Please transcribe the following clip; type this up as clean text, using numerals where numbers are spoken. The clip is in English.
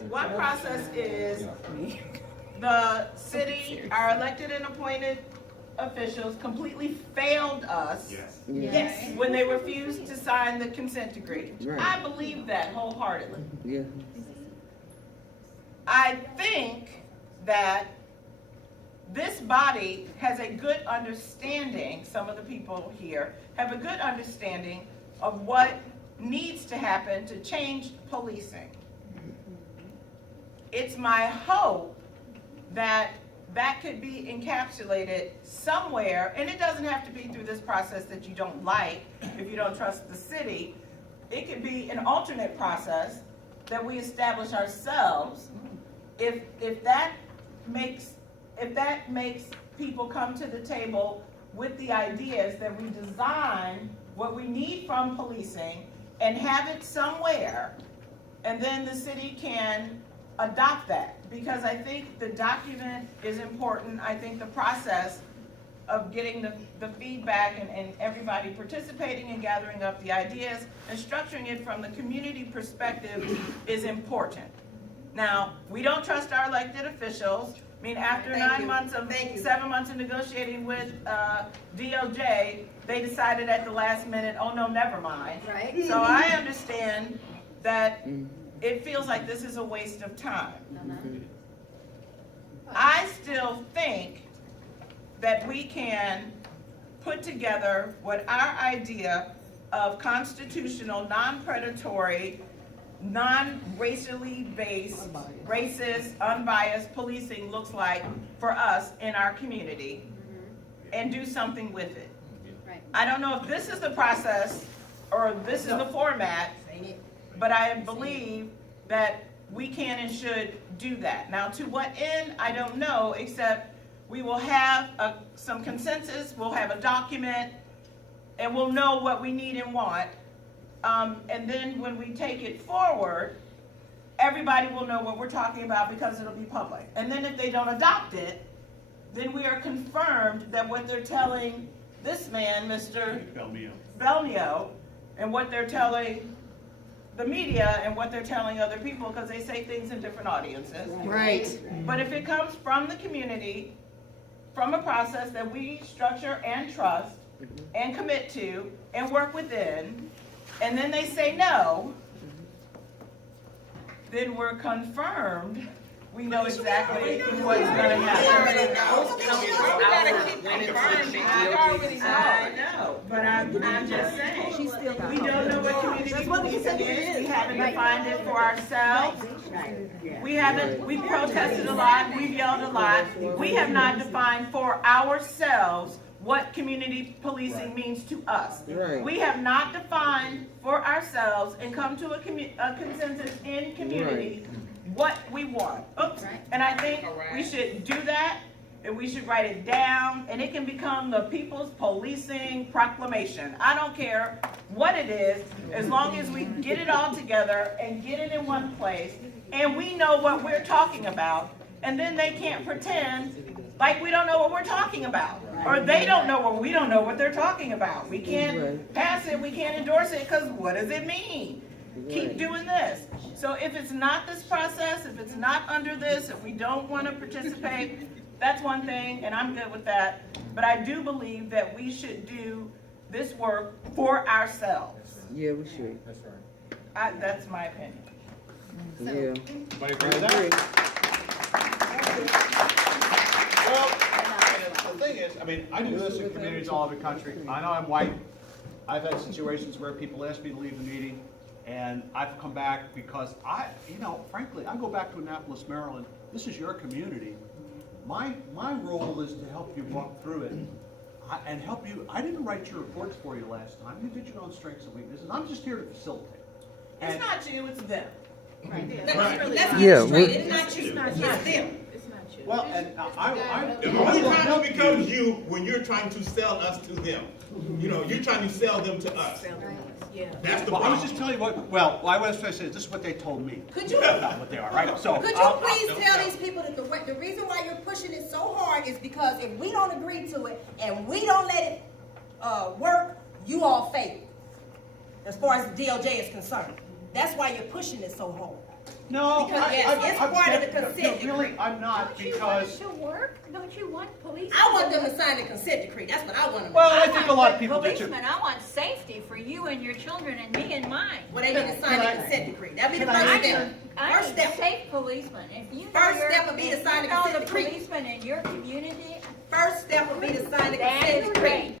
One process is the city, our elected and appointed officials completely failed us. Yes. When they refused to sign the consent decree. Right. I believe that wholeheartedly. Yeah. I think that this body has a good understanding, some of the people here have a good understanding of what needs to happen to change policing. It's my hope that that could be encapsulated somewhere, and it doesn't have to be through this process that you don't like, if you don't trust the city. It could be an alternate process that we establish ourselves. If that makes people come to the table with the ideas that we design what we need from policing and have it somewhere, and then the city can adopt that. Because I think the document is important. I think the process of getting the feedback and everybody participating and gathering up the ideas and structuring it from the community perspective is important. Now, we don't trust our elected officials. I mean, after 7 months of negotiating with DOJ, they decided at the last minute, oh no, never mind. Right. So I understand that it feels like this is a waste of time. I still think that we can put together what our idea of constitutional, non-predatory, non-racially based, racist, unbiased policing looks like for us in our community, and do something with it. Right. I don't know if this is the process or this is the format, but I believe that we can and should do that. Now, to what end, I don't know, except we will have some consensus, we'll have a document, and we'll know what we need and want. And then when we take it forward, everybody will know what we're talking about because it'll be public. And then if they don't adopt it, then we are confirmed that what they're telling this man, Mr. Belmio, and what they're telling the media and what they're telling other people, because they say things in different audiences. Right. But if it comes from the community, from a process that we structure and trust and commit to and work within, and then they say no, then we're confirmed. We know exactly what's going to happen. I know, but I'm just saying. We don't know what community policing is. We haven't defined it for ourselves. We've protested a lot, we've yelled a lot. We have not defined for ourselves what community policing means to us. Right. We have not defined for ourselves and come to a consensus in community what we want. Oops. And I think we should do that, and we should write it down, and it can become the People's Policing Proclamation. I don't care what it is, as long as we get it all together and get it in one place, and we know what we're talking about, and then they can't pretend like we don't know what we're talking about. Or they don't know what we don't know what they're talking about. We can't pass it, we can't endorse it, because what does it mean? Keep doing this. So if it's not this process, if it's not under this, if we don't want to participate, that's one thing, and I'm good with that. But I do believe that we should do this work for ourselves. Yeah, we should. That's right. That's my opinion. Yeah. Everybody agree with that? Well, the thing is, I mean, I do this in communities all over the country. I know I'm white. I've had situations where people ask me to leave the meeting, and I've come back because frankly, I go back to Annapolis, Maryland. This is your community. My role is to help you walk through it and help you. I didn't write your reports for you last time. You did your own strengths and weaknesses. I'm just here to facilitate. It's not you, it's them. Right. Let's Yeah, get it straight. It's not you. It's them. Well, and The only time it becomes you when you're trying to sell us to them. You know, you're trying to sell them to us. Yeah. That's the well, I was problem. just telling you what. Well, I was trying to say this is what they told me. Could you About what they are, right? So Could you please tell these people that the reason why you're pushing it so hard is because if we don't agree to it and we don't let it work, you all fail. As far as the DOJ is concerned, that's why you're pushing it so hard. No, Because it's part of the consent really, decree. I'm not, Don't you want because, it to work? Don't you want police? I want them to sign the consent decree, that's what I want them to do. well, I think a lot of people do too. Policemen, I want safety for you and your children and me and mine. Well, they need to sign Can I- the consent decree, that'd be the can I first answer? step. I First need step, safe policemen. If you know First your- step would be to if sign you the know consent the decree. policemen in your community, first step would be to sign the that consent is decree. great.